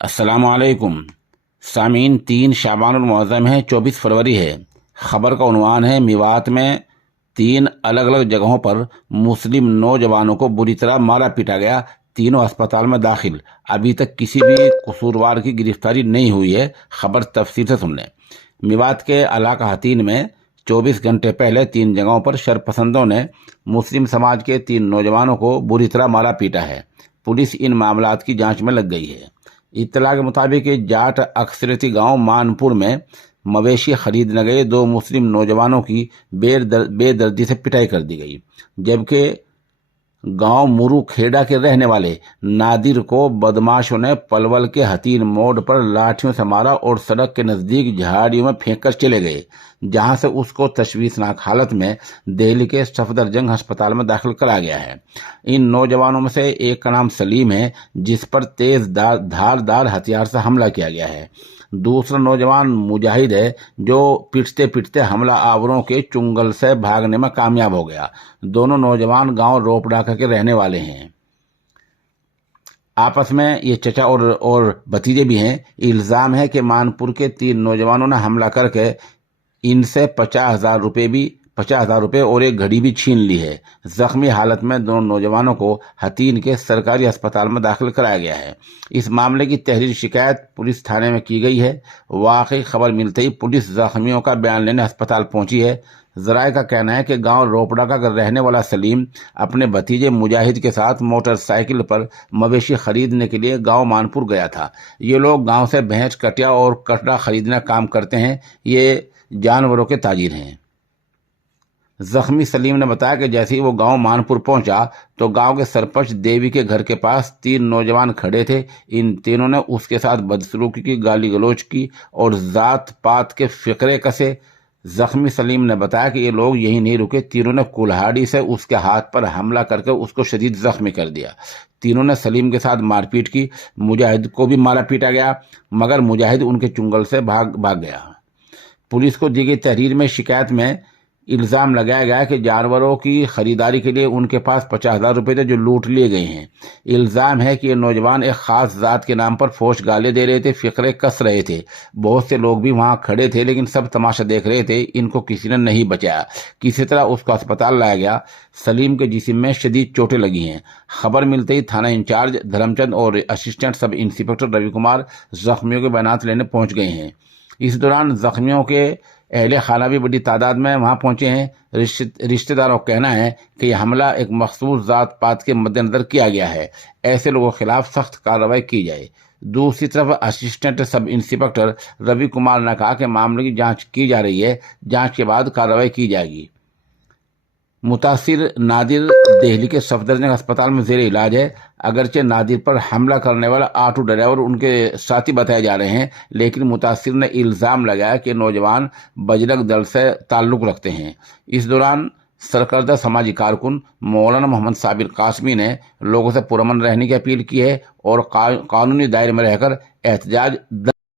अस्सलाम वालेकुम सामीन। 3 शाबान मुअज़्ज़म है, 24 फरवरी है। खबर का उन्वान है, मेवात में 3 अलग अलग जगहों पर मुस्लिम नौजवानों को बुरी तरह मारा पीटा गया। तीनों अस्पताल में दाखिल। अभी तक किसी भी कसूरवार की गिरफ्तारी नहीं हुई है। खबर तफसील से सुन लें। मेवात के इलाका हतीन में 24 घंटे पहले 3 जगहों पर शरपसंदों ने मुस्लिम समाज के 3 नौजवानों को बुरी तरह मारा पीटा है। पुलिस इन मामलात की जांच में लग गई है। इत्तला के मुताबिक जाट अक्सरती गांव मानपुर में मवेशी खरीदने गए 2 मुस्लिम नौजवानों की बेदर्दी से पिटाई कर दी गई, जबकि गांव मुरू खेड़ा के रहने वाले नादिर को बदमाशों ने पलवल के हतीन मोड़ पर लाठियों से मारा और सड़क के नजदीक झाड़ियों में फेंककर चले गए, जहां से उसको तशवीशनाक हालत में दिल्ली के सफदरजंग अस्पताल में दाखिल करा गया है। इन नौजवानों में से एक का नाम सलीम है, जिस पर तेज धारदार हथियार से हमला किया गया है। दूसरा नौजवान मुजाहिद है, जो पिटते पिटते हमला आवरों के चुंगल से भागने में कामयाब हो गया। दोनों नौजवान गांव रोपडाका के रहने वाले हैं। आपस में ये चचा और भतीजे भी हैं। इल्जाम है कि मानपुर के 3 नौजवानों ने हमला करके इनसे 50,000 रुपए और एक घड़ी भी छीन ली है। जख्मी हालत में दोनों नौजवानों को हतीन के सरकारी अस्पताल में दाखिल कराया गया है। इस मामले की तहरीर शिकायत पुलिस थाने में की गई है। वाकई खबर मिलते ही पुलिस जख्मियों का बयान लेने अस्पताल पहुंची है। जराये का कहना है कि गांव रोपड़ा का रहने वाला सलीम अपने भतीजे मुजाहिद के साथ मोटरसाइकिल पर मवेशी खरीदने के लिए गांव मानपुर गया था। ये लोग गांव से भैंस, कटिया और कटरा खरीदने का काम करते हैं। ये जानवरों के ताजिर हैं। जख्मी सलीम ने बताया कि जैसे ही वो गांव मानपुर पहुंचा तो गांव के सरपंच देवी के घर के पास 3 नौजवान खड़े थे। इन तीनों ने उसके साथ बदसलूकी की, गाली गलौज की और जात पात के फिक्रे कसे। जख्मी सलीम ने बताया कि ये लोग यही नहीं रुके, तीनों ने कुल्हाड़ी से उसके हाथ पर हमला करके उसको शदीद जख्मी कर दिया। तीनों ने सलीम के साथ मारपीट की। मुजाहिद को भी मारा पीटा गया, मगर मुजाहिद उनके चुंगल से भाग गया। पुलिस को दी गई तहरीर में शिकायत में इल्जाम लगाया गया कि जानवरों की खरीदारी के लिए उनके पास 50,000 रुपए थे, जो लूट लिए गए हैं। इल्जाम है कि ये नौजवान एक खास जात के नाम पर फोश गाले दे रहे थे, फिक्रे कस रहे थे। बहुत से लोग भी वहां खड़े थे, लेकिन सब तमाशा देख रहे थे। इनको किसी ने नहीं बचाया। किसी तरह उसको अस्पताल लाया गया। सलीम के जिस्म में शदीद चोटें लगी हैं। खबर मिलते ही थाना इंचार्ज धर्मचंद और assistant sub inspector Ravi Kumar जख्मियों के बयानात लेने पहुंच गए हैं। इस दौरान जख्मियों के अहले खाना भी बड़ी तादाद में वहां पहुंचे हैं। रिश्तेदारों का कहना है कि यह हमला एक मखसूस जात पात के मद्देनजर किया गया है। ऐसे लोगों के खिलाफ सख्त कार्रवाई की जाए। दूसरी तरफ assistant sub inspector Ravi Kumar ने कहा कि मामले की जांच की जा रही है, जांच के बाद कार्रवाई की जाएगी। मुतासिर नादिर दिल्ली के सफदरजंग अस्पताल में जेर इलाज है। अगरचे नादिर पर हमला करने वाला ऑटो ड्राइवर उनके साथी बताए जा रहे हैं, लेकिन मुतासिर ने इल्जाम लगाया कि नौजवान बजरंग दल से ताल्लुक रखते हैं। इस दौरान सरकर्दा समाजी कारकुन मौलाना मोहम्मद साबिर कासमी ने लोगों से पुरअमन रहने की अपील की है और कानूनी दायरे में रहकर एहतजाज